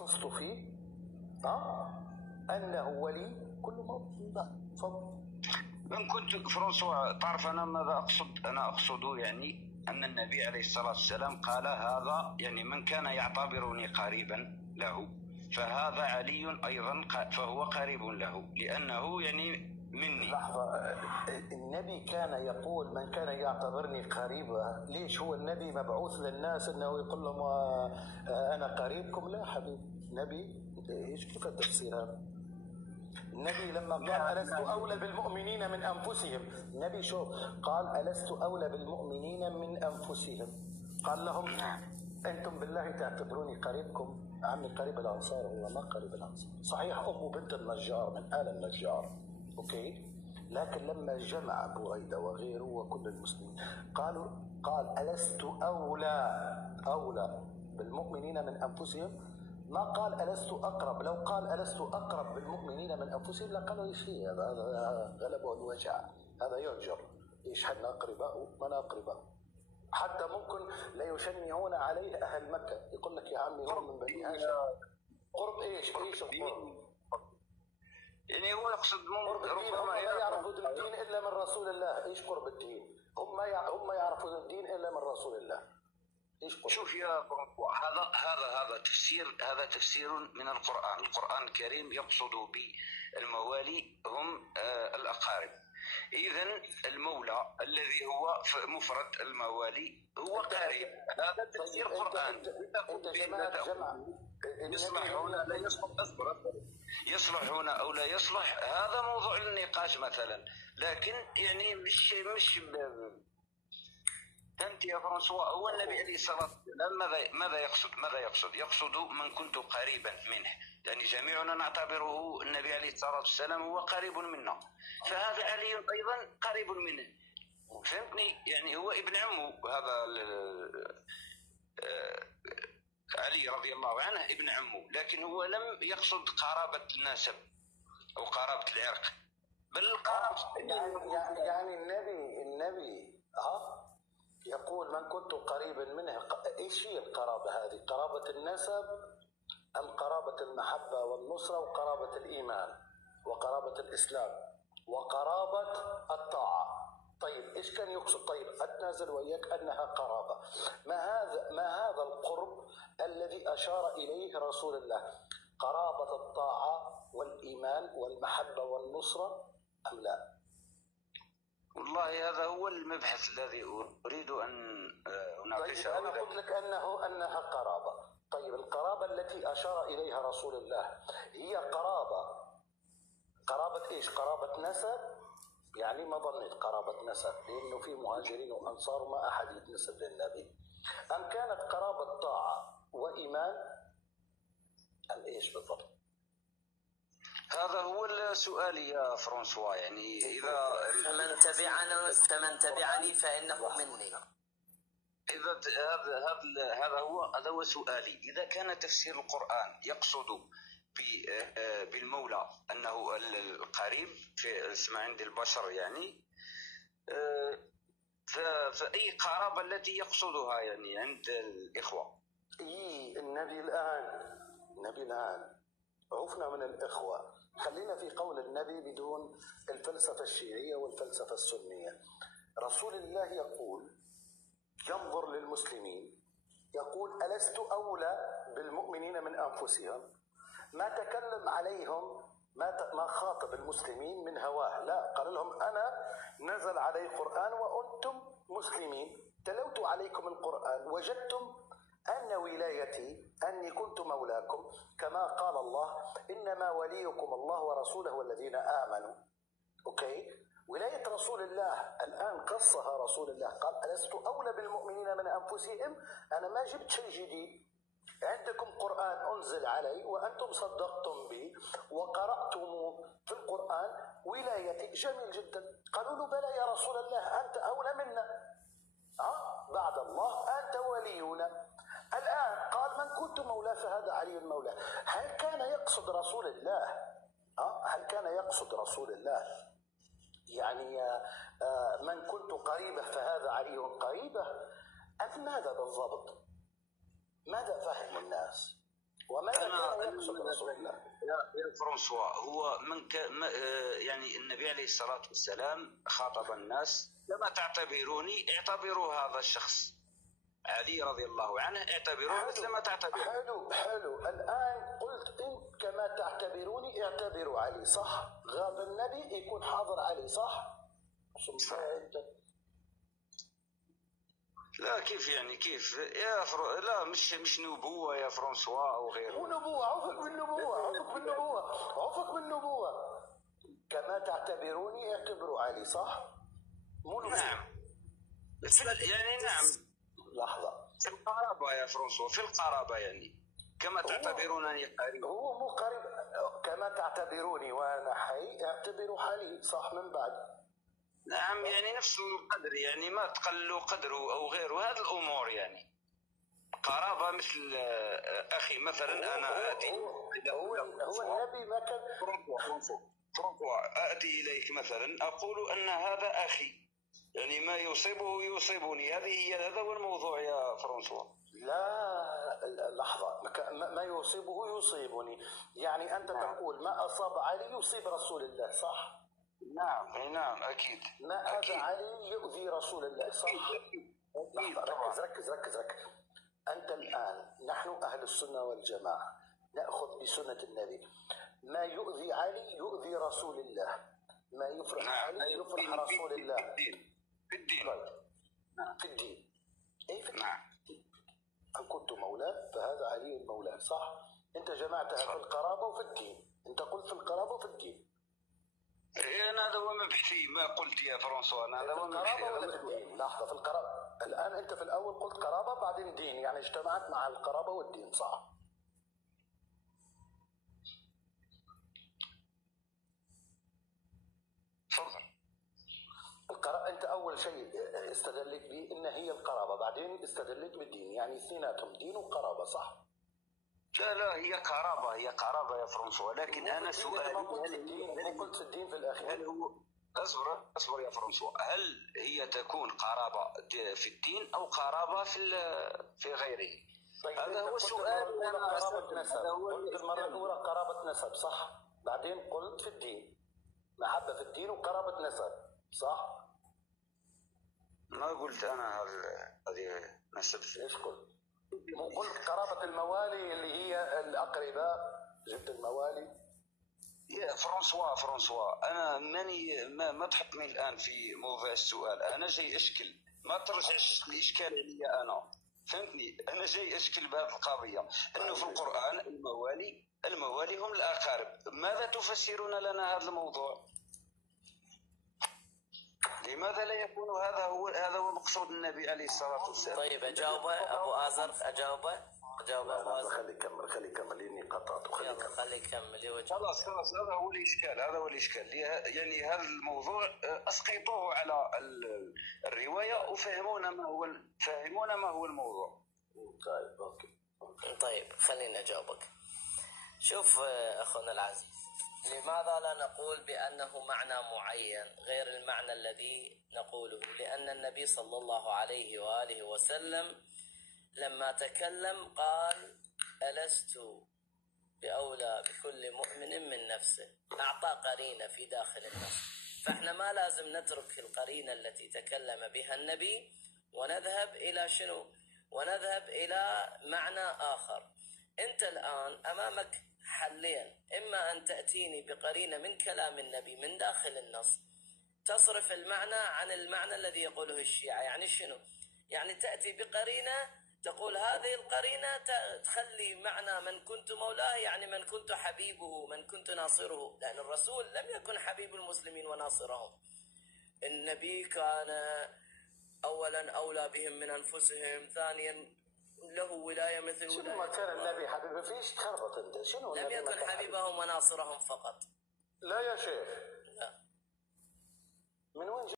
خصصت فيه أنه ولي كل موت. تفضل. من كنت فرانسوا تعرف أنا ماذا أقصد؟ أنا أقصد يعني أن النبي عليه الصلاة والسلام قال هذا يعني من كان يعتبرني قريبا له فهذا علي أيضا فهو قريب له لأنه يعني مني. لحظة، النبي كان يقول من كان يعتبرني قريبا؟ ليش هو النبي مبعوث للناس أنه يقول لهم أنا قريبكم؟ لا حبيبي، نبي إيش كيف التفسير هذا؟ النبي لما قال ألست أولى بالمؤمنين من أنفسهم، النبي شوف قال ألست أولى بالمؤمنين من أنفسهم، قال لهم أنتم بالله تعتبروني قريبكم؟ عمي قريب الأنصار، والله ما قريب الأنصار. صحيح أمه بنت النجار من آل النجار، أوكي، لكن لما جمع بريدة وغيره وكل المسلمين قال ألست أولى بالمؤمنين من أنفسهم، ما قال ألست أقرب. لو قال ألست أقرب بالمؤمنين من أنفسهم لقالوا إيش هي هذا غلبه الوجع، هذا يهجر، إيش حنا أقرباء ما أقرباء. حتى ممكن لا يشنعون عليه أهل مكة، يقول لك يا عمي هو من بني هاشم. قرب إيش القرب؟ يعني هو يقصد ربما ما يعرفوا الدين إلا من رسول الله. إيش قرب الدين؟ هم يعرفون الدين إلا من رسول الله. شوف يا هذا تفسير من القرآن. القرآن الكريم يقصد بالموالي هم الأقارب. إذن المولى الذي هو مفرد الموالي هو قريب. هذا تفسير القرآن. يصلح هنا لا يصلح، يصلح هنا أو لا يصلح، هذا موضوع النقاش مثلا، لكن يعني مش أنت يا فرانسوا. هو النبي عليه الصلاة والسلام ماذا يقصد؟ يقصد من كنت قريبا منه، يعني جميعنا نعتبره النبي عليه الصلاة والسلام هو قريب منا، فهذا علي أيضا قريب منه. فهمتني؟ يعني هو ابن عمه، هذا علي رضي الله عنه ابن عمه، لكن هو لم يقصد قرابة النسب أو قرابة العرق، بل قرابة يعني النبي يقول من كنت قريبا منه. ايش هي القرابة هذه؟ قرابة النسب ام قرابة المحبة والنصرة وقرابة الايمان وقرابة الاسلام وقرابة الطاعة؟ طيب ايش كان يقصد؟ طيب اتنازل وياك انها قرابة. ما هذا القرب الذي اشار اليه رسول الله؟ قرابة الطاعة والايمان والمحبة والنصرة ام لا؟ والله هذا هو المبحث الذي أريد أن أناقشه. طيب أنا قلت لك أنها قرابة. طيب القرابة التي أشار إليها رسول الله هي قرابة إيش؟ قرابة نسب؟ يعني ما ظنيت قرابة نسب، لأنه في مهاجرين وأنصار ما أحد يتنسب للنبي. أم كانت قرابة طاعة وإيمان أم إيش بالضبط؟ هذا هو السؤال يا فرانسوا. يعني إذا فمن تبعني فإنه مني. هذا هو سؤالي. إذا كان تفسير القرآن يقصد بالمولى أنه القريب في اسمع عند البشر، يعني فأي قرابة التي يقصدها يعني عند الإخوة؟ النبي الآن عفنا من الإخوة، خلينا في قول النبي بدون الفلسفة الشيعية والفلسفة السنية. رسول الله يقول ينظر للمسلمين يقول ألست أولى بالمؤمنين من أنفسهم؟ ما تكلم عليهم، ما خاطب المسلمين من هواه، لا، قال لهم أنا نزل علي قرآن وأنتم مسلمين، تلوت عليكم القرآن وجدتم أن ولايتي أني كنت مولاكم، كما قال الله إنما وليكم الله ورسوله والذين آمنوا. أوكي، ولاية رسول الله الآن قصها رسول الله، قال ألست أولى بالمؤمنين من أنفسهم؟ أنا ما جبت شيء جديد، عندكم قرآن أنزل علي وأنتم صدقتم به وقرأتم في القرآن ولايتي، جميل جدا. قالوا له بلى يا رسول الله أنت أولى منا، بعد الله أنت ولينا. الآن قال من كنت مولاه فهذا علي المولى. هل كان يقصد رسول الله يعني من كنت قريبه فهذا علي قريبه، أم ماذا بالضبط؟ ماذا فهم الناس؟ وماذا كان يقصد رسول الله. يا فرانسوا، هو يعني النبي عليه الصلاة والسلام خاطب الناس كما تعتبروني اعتبروا هذا الشخص علي رضي الله عنه، اعتبروه مثل ما تعتبرون. حلو. الآن قلت انت كما تعتبروني اعتبروا علي، صح؟ غاب النبي يكون حاضر علي، صح؟ لا كيف يعني كيف لا مش نبوة يا فرانسوا أو غيره. مو نبوة، عفك بالنبوة. كما تعتبروني اعتبروا علي، صح؟ مو نبوة. نعم يعني نعم. لحظة، في القرابة يا فرانسوا، في القرابة يعني كما تعتبرونني قريب. هو مو قريب. كما تعتبروني وأنا حي اعتبروا حالي، صح؟ من بعد نعم يعني نفس القدر، يعني ما تقلوا قدره أو غيره، هذه الأمور يعني قرابة مثل أخي مثلا. أنا آتي هو النبي ما كان فرانسوا آتي إليك مثلا أقول أن هذا أخي، يعني ما يصيبه يصيبني. هذا هو الموضوع يا فرانسوا. لا لحظة، ما يصيبه يصيبني، يعني أنت تقول ما أصاب علي يصيب رسول الله، صح؟ نعم أكيد. ما أذى علي يؤذي رسول الله، صح؟ ركز. أنت الآن، نحن أهل السنة والجماعة نأخذ بسنة النبي، ما يؤذي علي يؤذي رسول الله، ما يفرح علي يفرح رسول الله. في الدين. في الدين. أي في الدين. نعم. أن كنت مولاه فهذا علي مولاه، صح؟ أنت جمعتها في القرابة وفي الدين، أنت قلت في القرابة وفي الدين. أنا هذا هو مبحثي، ما قلت يا فرانسوا، أنا هذا هو مبحثي. ولا في الدين؟ لحظة، في القرابة. الآن أنت في الأول قلت قرابة بعدين دين، يعني اجتمعت مع القرابة والدين، صح؟ تفضل. أنت أول شيء استدلت به إن هي القرابة، بعدين استدلت بالدين، يعني اثنيناتهم دين وقرابة، صح؟ لا هي قرابة يا فرانسوا، لكن أنا سؤالي ما قلت الدين في الأخير. هل هو أصبر يا فرانسوا، هل هي تكون قرابة في الدين أو قرابة في غيره؟ طيب هذا هو السؤال. قلت المرة الأولى قرابة نسب، صح؟ بعدين قلت في الدين محبة في الدين وقرابة نسب، صح؟ ما قلت أنا هذه نسب. إيش قلت؟ قلت قرابة الموالي اللي هي الأقرباء، جد الموالي. يا فرانسوا أنا ما تحطني الآن في موضوع السؤال. أنا جاي أشكل، ما ترجعش الإشكال علي أنا، فهمتني؟ أنا جاي أشكل بهذه القضية أنه في القرآن الموالي هم الأقارب. ماذا تفسرون لنا هذا الموضوع؟ لماذا لا يكون هذا هو مقصود النبي عليه الصلاة والسلام؟ طيب أجاوبه أبو آزر، أجاوبه أبو آزر. خلي يكمل إني قطعته. خلي يكمل يوجه. خلاص هذا هو الإشكال. يعني هذا الموضوع أسقطوه على الرواية وفهمونا ما هو الموضوع. طيب أوكي. طيب خليني أجاوبك. شوف أخونا العزيز، لماذا لا نقول بأنه معنى معين غير المعنى الذي نقوله؟ لأن النبي صلى الله عليه وآله وسلم لما تكلم قال ألست بأولى بكل مؤمن من نفسه، أعطى قرينة في داخل النص. فإحنا ما لازم نترك القرينة التي تكلم بها النبي ونذهب إلى شنو؟ ونذهب إلى معنى آخر. أنت الآن أمامك حلين، إما أن تأتيني بقرينة من كلام النبي من داخل النص تصرف المعنى عن المعنى الذي يقوله الشيعة. يعني شنو؟ يعني تأتي بقرينة تقول هذه القرينة تخلي معنى من كنت مولاه، يعني من كنت حبيبه، من كنت ناصره، لأن الرسول لم يكن حبيب المسلمين وناصرهم. النبي كان أولا أولى بهم من أنفسهم، ثانيا له ولاية مثل ولاية. شنو ما كان النبي حبيبه؟ فيش تخربط انت. شنو لم يكن حبيبهم وناصرهم فقط. لا يا شيخ، لا. من وين